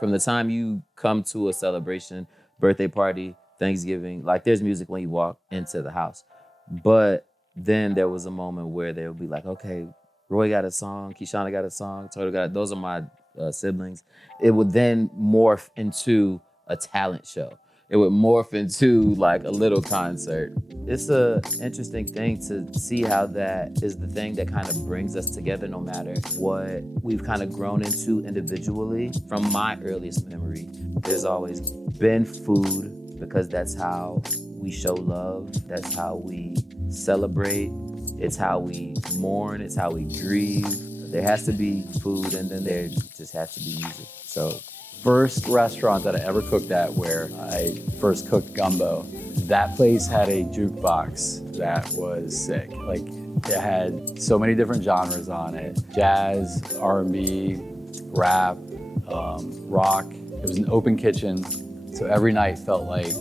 From the time you come to a celebration, birthday party, Thanksgiving, like there's music when you walk into the house. But then there was a moment where they would be like, okay, Roy got a song, Kishana got a song, Toto got those are my siblings. It would then morph into a talent show. It would morph into like a little concert. It's a interesting thing to see how that is the thing that kind of brings us together no matter what we've kind of grown into individually. From my earliest memory, there's always been food because that's how we show love. That's how we celebrate. It's how we mourn. It's how we grieve. There has to be food and then there just has to be music. So First restaurant that I ever cooked at where I first cooked gumbo, that place had a jukebox that was sick. Like it had so many different genres on it. Jazz, R&B, rap, rock. It was an open kitchen. So every night felt like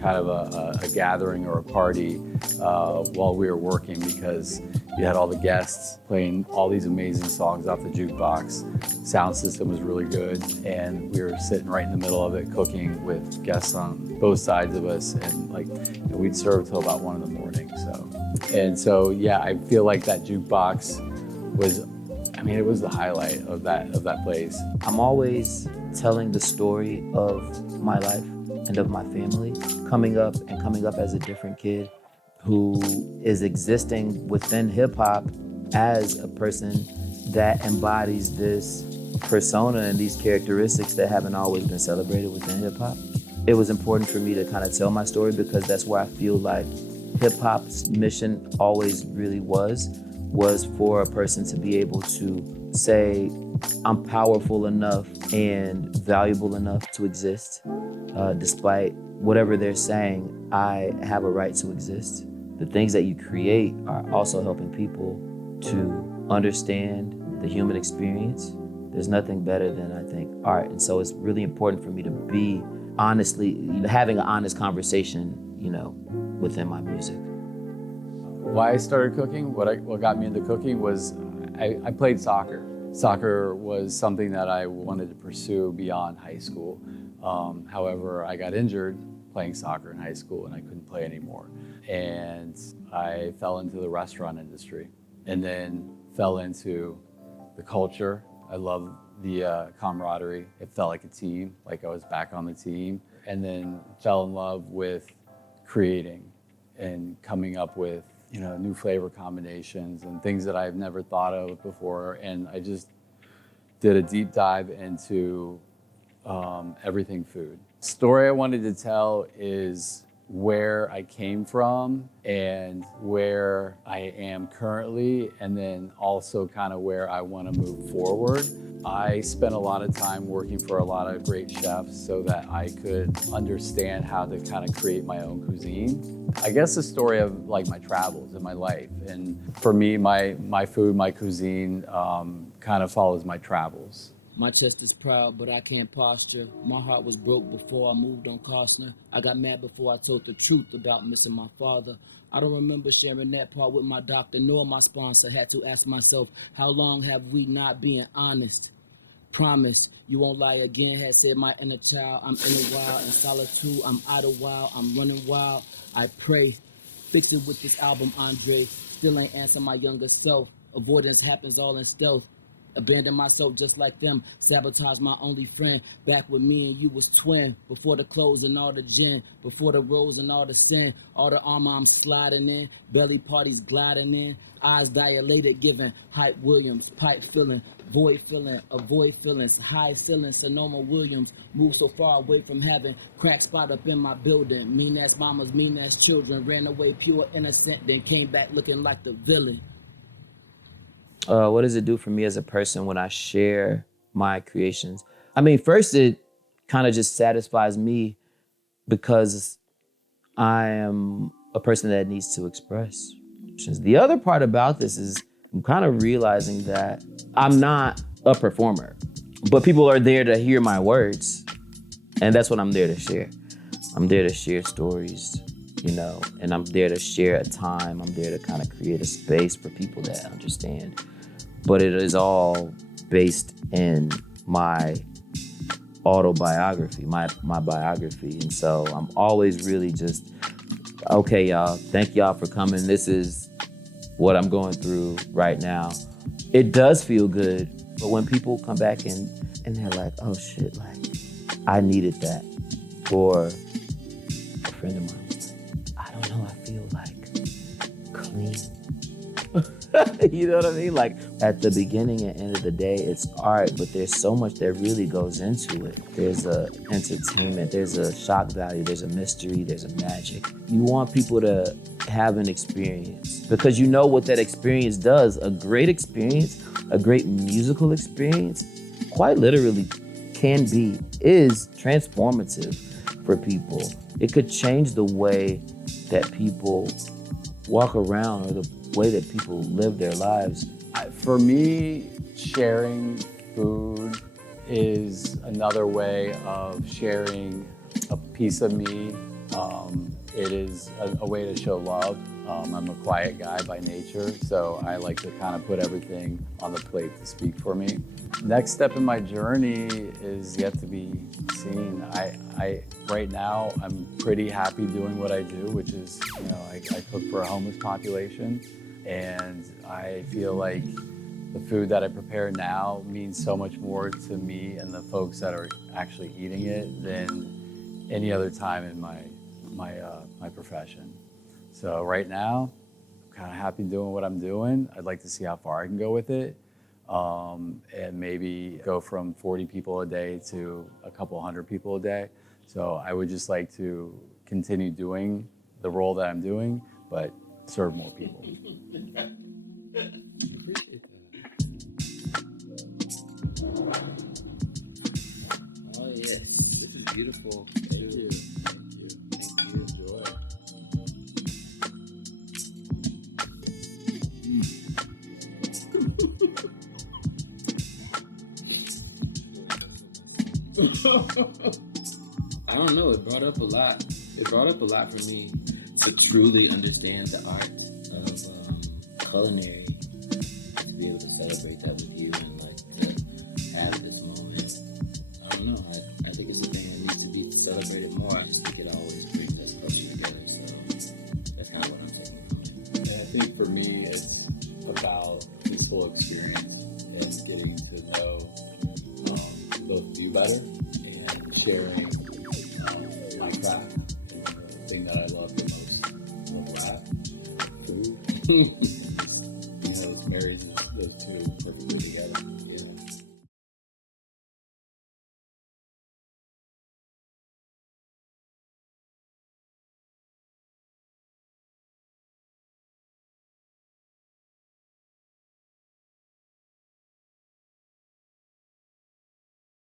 kind of a gathering or a party while we were working because you had all the guests playing all these amazing songs off the jukebox. Sound system was really good, and we were sitting right in the middle of it, cooking with guests on both sides of us, and we'd serve till about 1 a.m. So yeah, I feel like that jukebox was, it was the highlight of that place. I'm always telling the story of my life and of my family, coming up as a different kid who is existing within hip hop as a person that embodies this persona and these characteristics that haven't always been celebrated within hip hop. It was important for me to kind of tell my story because that's where I feel like hip hop's mission always really was for a person to be able to say, I'm powerful enough and valuable enough to exist. Despite whatever they're saying, I have a right to exist. The things that you create are also helping people to understand the human experience. There's nothing better than, I think, art. And so it's really important for me to be having an honest conversation, within my music. Why I started cooking, what got me into cooking was I played soccer. Soccer was something that I wanted to pursue beyond high school. However, I got injured playing soccer in high school and I couldn't play anymore. And I fell into the restaurant industry and then fell into the culture. I love the camaraderie. It felt like a team, like I was back on the team. And then fell in love with creating and coming up with new flavor combinations and things that I've never thought of before. And I just did a deep dive into everything food. Story I wanted to tell is where I came from and where I am currently, and then also kind of where I want to move forward. I spent a lot of time working for a lot of great chefs so that I could understand how to kind of create my own cuisine. I guess the story of like my travels in my life. And for me, my food, my cuisine kind of follows my travels. My chest is proud, but I can't posture. My heart was broke before I moved on Costner. I got mad before I told the truth about missing my father. I don't remember sharing that part with my doctor nor my sponsor. Had to ask myself, how long have we not been honest? Promise, you won't lie again, had said my inner child. I'm in a wild, in solitude, I'm idlewild, I'm running wild. I pray, fix it with this album, Andre. Still ain't answer my younger self. Avoidance happens all in stealth. Abandon myself just like them. Sabotage my only friend. Back with me and you was twin. Before the clothes and all the gin. Before the rose and all the sin. All the armor I'm sliding in. Belly parties gliding in. Eyes dilated giving. Hype Williams. Pipe filling. Void filling. Avoid feelings. High ceiling. Sonoma Williams. Moved so far away from heaven. Crack spot up in my building. Mean ass mamas. Mean ass children. Ran away pure innocent. Then came back looking like the villain. What does it do for me as a person when I share my creations? First, it kind of just satisfies me because I am a person that needs to express. The other part about this is I'm kind of realizing that I'm not a performer, but people are there to hear my words, and that's what I'm there to share. I'm there to share stories, and I'm there to share a time. I'm there to kind of create a space for people that understand. But it is all based in my autobiography, my biography. And so I'm always really just, okay, y'all, thank y'all for coming. This is what I'm going through right now. It does feel good, but when people come back and they're like, oh shit, like, I needed that. Or a friend of mine was like, I don't know, I feel like clean. You know what I mean? Like, at the beginning and end of the day, it's art, but there's so much that really goes into it. There's a entertainment, there's a shock value, there's a mystery, there's a magic. You want people to have an experience because you know what that experience does. A great experience, a great musical experience, quite literally is transformative for people. It could change the way that people walk around or the way that people live their lives. For me, sharing food is another way of sharing a piece of me. It is a way to show love. I'm a quiet guy by nature, so I like to kind of put everything on the plate to speak for me. Next step in my journey is yet to be seen. Right now, I'm pretty happy doing what I do, which is, I cook for a homeless population, and I feel like the food that I prepare now means so much more to me and the folks that are actually eating it than any other time in my profession. So right now, I'm kind of happy doing what I'm doing. I'd like to see how far I can go with it, and maybe go from 40 people a day to a couple hundred people a day. So I would just like to continue doing the role that I'm doing, but serve more people. Appreciate that. Oh yes, this is beautiful. Thank you. Thank you. Enjoy. I don't know. It brought up a lot. It brought up a lot for me to truly understand the art of culinary, to be able to celebrate that with you and like to have this moment. I don't know. I think it's a thing that needs to be celebrated more. I just think it always brings us closer together. So that's kind of what I'm taking from it. And I think for me, it's about this whole experience and getting to know both of you better and sharing my craft. And the thing that I love the most, love rap, food.